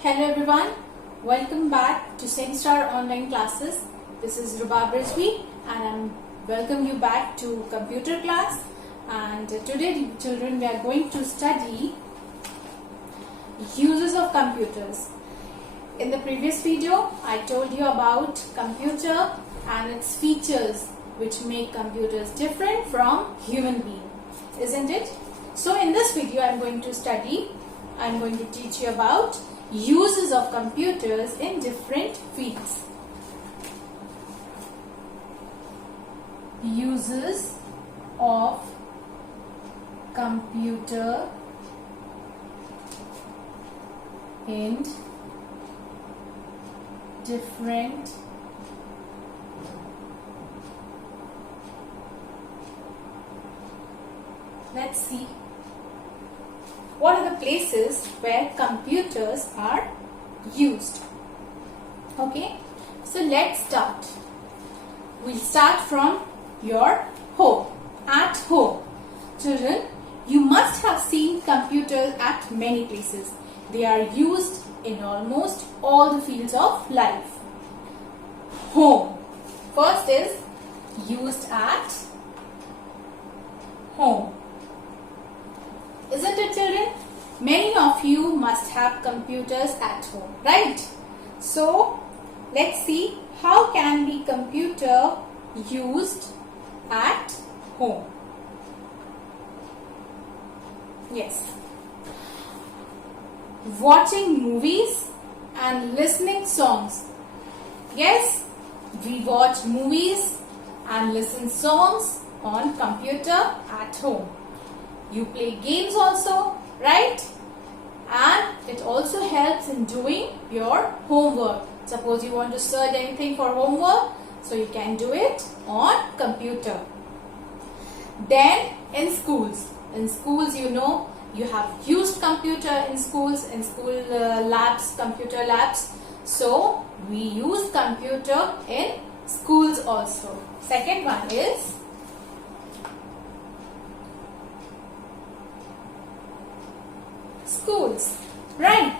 Hello everyone, welcome back to SENSTAR online classes. This is Rubab Rizvi and I welcome you back to computer class. And today children, we are going to study uses of computers. In the previous video I told you about computer and its features which make computers different from human being, isn't it? So in this video I am going to teach you about uses of computers in different fields. Uses of computer in different Let's see what are the places where computers are used. Okay, so let's start. We'll start from your home. At home, children, you must have seen computers at many places. They are used in almost all the fields of life. Home. First is used at home. Isn't it, children? Many of you must have computers at home, right? So, let's see how can the computer used at home. Yes. Watching movies and listening songs. Yes, we watch movies and listen songs on computer at home. You play games also, right? And it also helps in doing your homework. Suppose you want to search anything for homework, so you can do it on computer. Then in schools. In schools, you know, you have used computer in schools, in school labs, computer labs. So, we use computer in schools also. Second one is schools, right?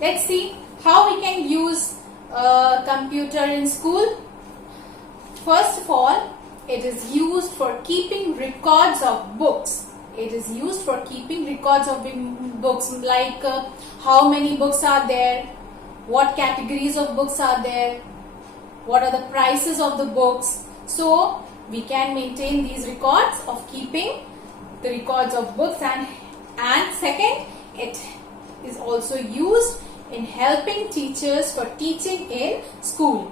Let's see how we can use a computer in school. First of all, it is used for keeping records of books. It is used for keeping records of books, like how many books are there, what categories of books are there, what are the prices of the books. So we can maintain these records of keeping the records of books. And second, it is also used in helping teachers for teaching in school.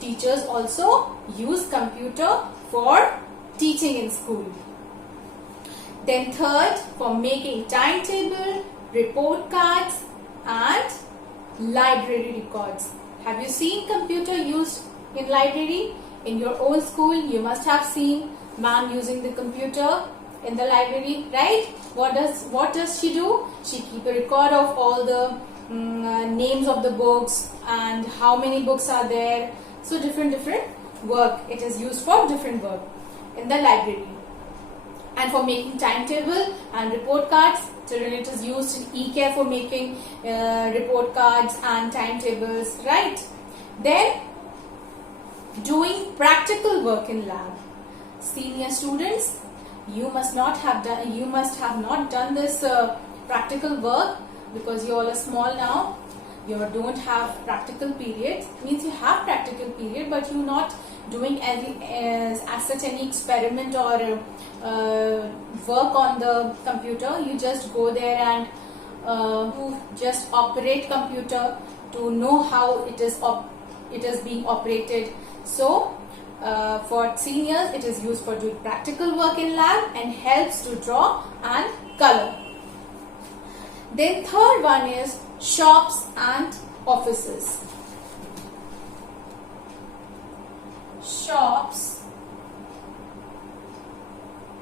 Teachers also use computer for teaching in school. Then third, for making timetable, report cards and library records. Have you seen computer used in library? In your own school, you must have seen ma'am using the computer in the library, right? What does she do? She keep a record of all the names of the books and how many books are there. So different work. It is used for different work in the library. And for making timetable and report cards, children, it is used in e-care for making report cards and timetables, right? Then doing practical work in lab. Senior students, you must have not done this practical work because you all are small now. You don't have practical periods. Means you have practical period, but you're not doing as such any experiment or work on the computer. You just go there and just operate computer to know how it is being operated. So for seniors, it is used for doing practical work in lab and helps to draw and color. Then third one is shops and offices. Shops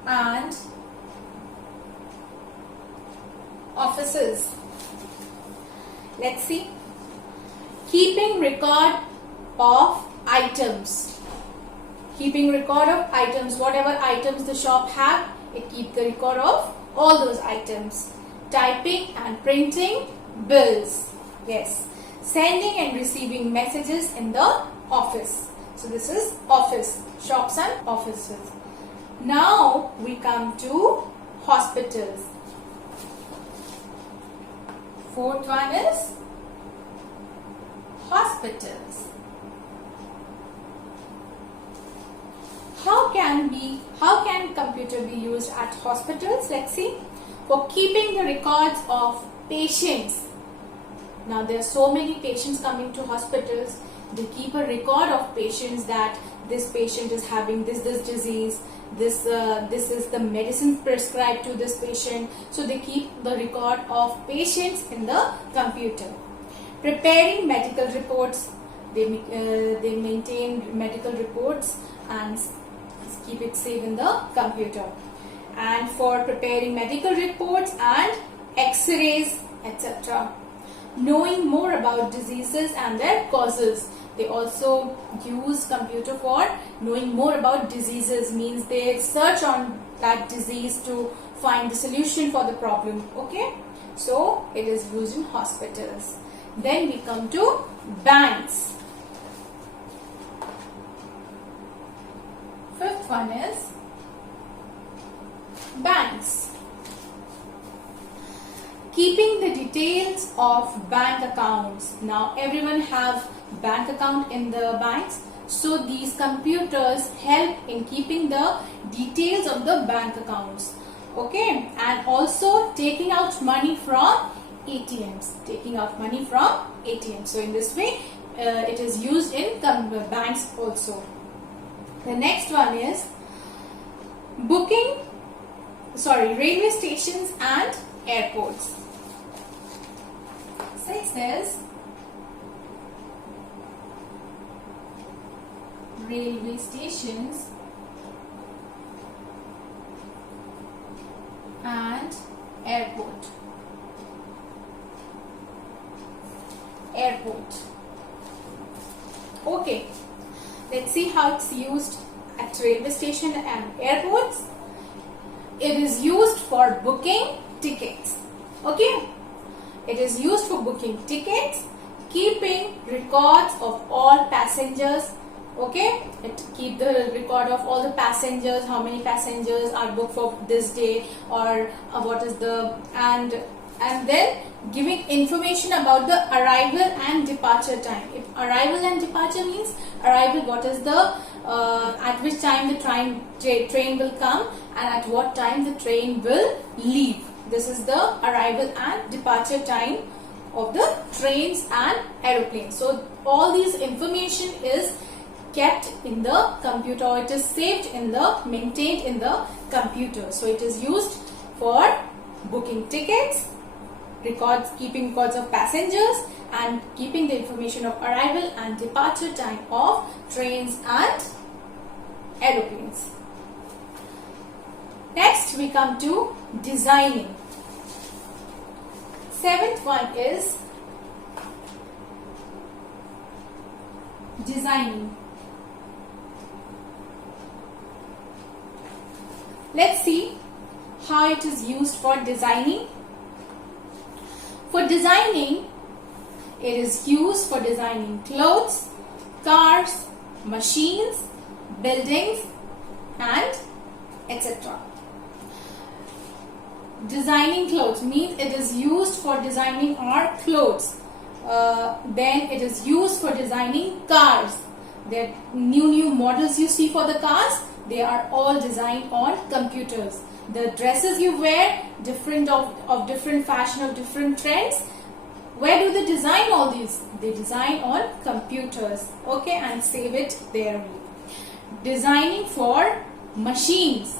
and offices. Let's see. Keeping record of items. Keeping record of items. Whatever items the shop have, it keeps the record of all those items. Typing and printing bills. Yes. Sending and receiving messages in the office. So this is office, shops and offices. Now we come to hospitals. Fourth one is hospitals. How can computer be used at hospitals? Let's see. For keeping the records of patients. Now there are so many patients coming to hospitals. They keep a record of patients, that this patient is having this disease, this is the medicine prescribed to this patient. So they keep the record of patients in the computer. Preparing medical reports. They maintain medical reports and keep it saved in the computer. And for preparing medical reports and x-rays, etc. Knowing more about diseases and their causes. They also use computer for knowing more about diseases, means they search on that disease to find the solution for the problem. Okay, so it is used in hospitals. Then we come to banks. Fifth one is banks. Keeping the details of bank accounts. Now everyone have bank account in the banks, so these computers help in keeping the details of the bank accounts. Okay, and also taking out money from ATMs. So in this way it is used in banks also. The next one is railway stations and airports. So it says railway stations and airport. Okay, let's see how it's used at railway station and airports. It is used for booking tickets. Okay, it is used for booking tickets, keeping records of all passengers. Okay, keep the record of all the passengers, how many passengers are booked for this day, or what is the and then giving information about the arrival and departure time. If arrival and departure means arrival, what is the at which time the train will come, and at what time the train will leave. This is the arrival and departure time of the trains and aeroplanes. So all these information is kept in the computer, or it is maintained in the computer. So it is used for booking tickets, keeping records of passengers, and keeping the information of arrival and departure time of trains and aeroplanes. Next we come to designing. Seventh one is designing. Let's see how it is used for designing. For designing, it is used for designing clothes, cars, machines, buildings, and etc. Designing clothes means it is used for designing our clothes. Then it is used for designing cars. The new models you see for the cars, they are all designed on computers. The dresses you wear, of different fashion, of different trends, where do they design all these? They design on computers. Okay, and save it there. Designing for machines.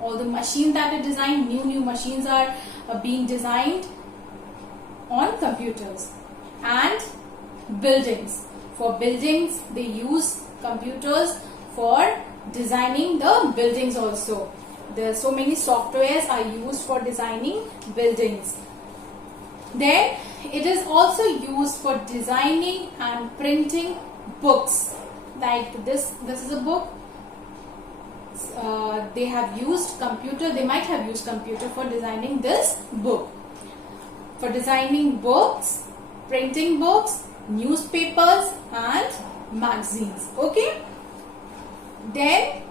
All the machines that are designed, new machines are being designed on computers. And buildings. For buildings, they use computers for designing the buildings also. There are so many softwares are used for designing buildings. Then it is also used for designing and printing books. Like this is a book. They have used computer. They might have used computer for designing this book. For designing books, printing books, newspapers and magazines. Okay. Then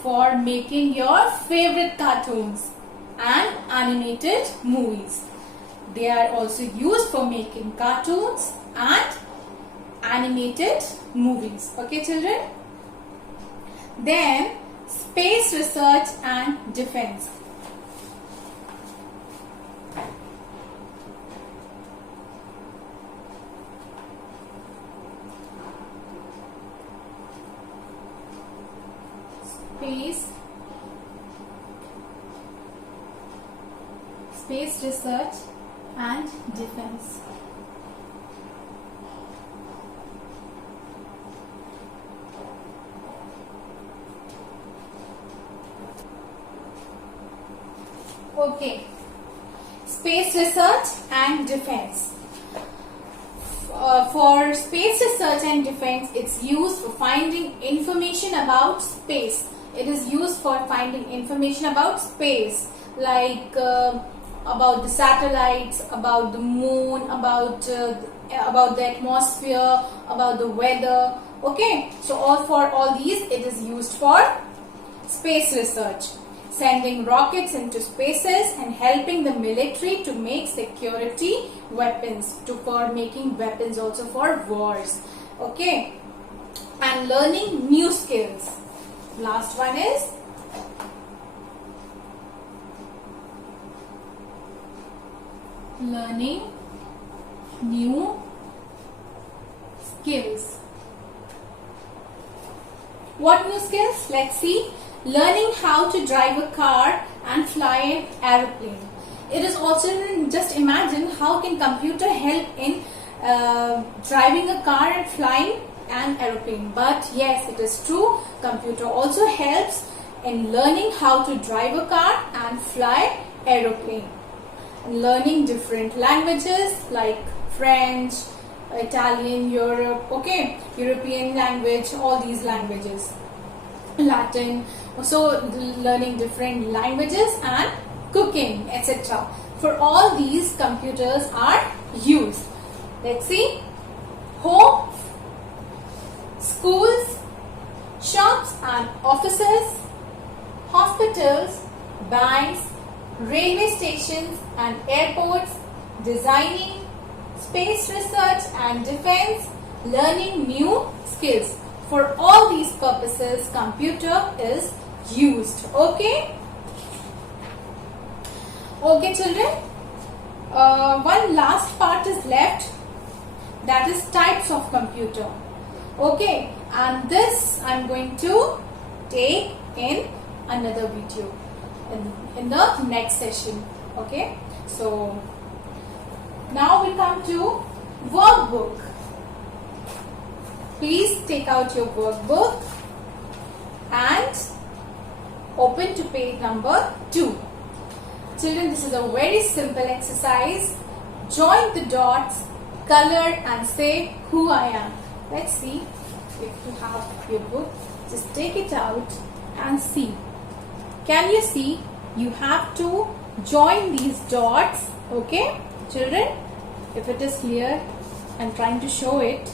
for making your favorite cartoons and animated movies. They are also used for making cartoons and animated movies. Okay, children? Then space research and defense. Space research and defense. Okay, space research and defense. For space research and defense, it's used for finding information about space. It is used for finding information about space, like about the satellites, about the moon, about the atmosphere, about the weather. Okay, so for all these, it is used for space research, sending rockets into spaces and helping the military to make security weapons, for making weapons also for wars. Okay, and learning new skills. Last one is learning new skills. What new skills? Let's see. Learning how to drive a car and fly an aeroplane. It is also, just imagine how can computer help in driving a car and flying an aeroplane. But yes, it is true, computer also helps in learning how to drive a car and fly aeroplane. Learning different languages like French, Italian, European language, all these languages, Latin. So learning different languages and cooking, etc. For all these, computers are used. Let's see. Home, schools, shops and offices, hospitals, banks, railway stations and airports, designing, space research and defense, learning new skills. For all these purposes, computer is used. Okay? Okay, children. One last part is left, that is types of computer. Okay, and this I am going to take in another video in the next session. Okay, so now we come to workbook. Please take out your workbook and open to page number 2. Children, this is a very simple exercise. Join the dots, color and say who I am. Let's see if you have your book. Just take it out and see. Can you see? You have to join these dots. Okay, children, if it is clear, I'm trying to show it.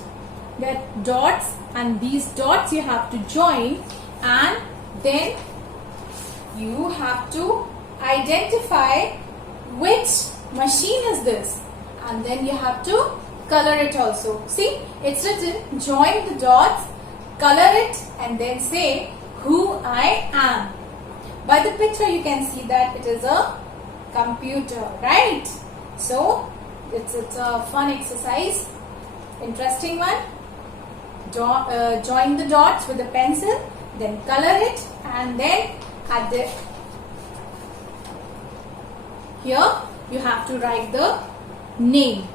That dots and these dots you have to join, and then you have to identify which machine is this, and then you have to color it also. See, it's written join the dots, color it and then say who I am. By the picture you can see that it is a computer, right? So it's a fun exercise, interesting one. Join the dots with a pencil, then color it, and then at the here you have to write the name.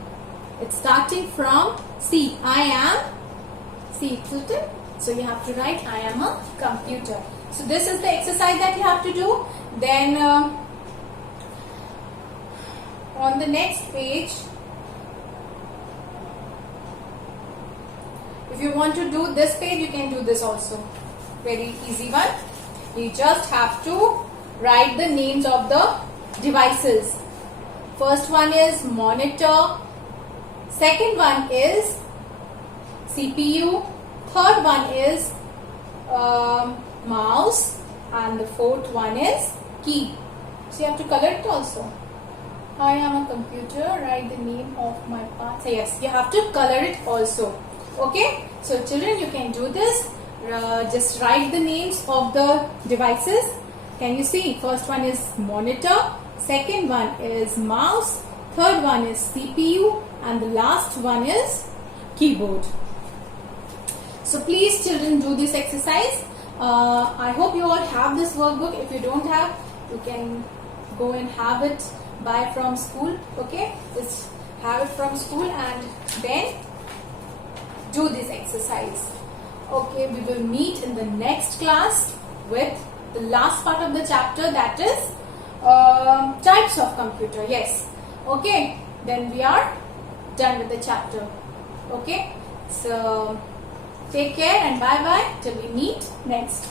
It's starting from C. I am. See, children. So you have to write I am a computer. So this is the exercise that you have to do. Then on the next page, if you want to do this page, you can do this also. Very easy one. You just have to write the names of the devices. First one is monitor, Second one is CPU. Third one is mouse, and the fourth one is key. So you have to color it also. I am a computer. Write the name of my part. So yes, you have to color it also. Okay. So children, you can do this. Just write the names of the devices. Can you see? First one is monitor. Second one is mouse. Third one is CPU. And the last one is keyboard. So please children, do this exercise. I hope you all have this workbook. If you don't have, you can go and have it buy from school. Okay, just have it from school and then do this exercise. Okay, we will meet in the next class with the last part of the chapter, that is types of computer. Yes. Okay, then we are done with the chapter. Okay, so take care and bye bye till we meet next.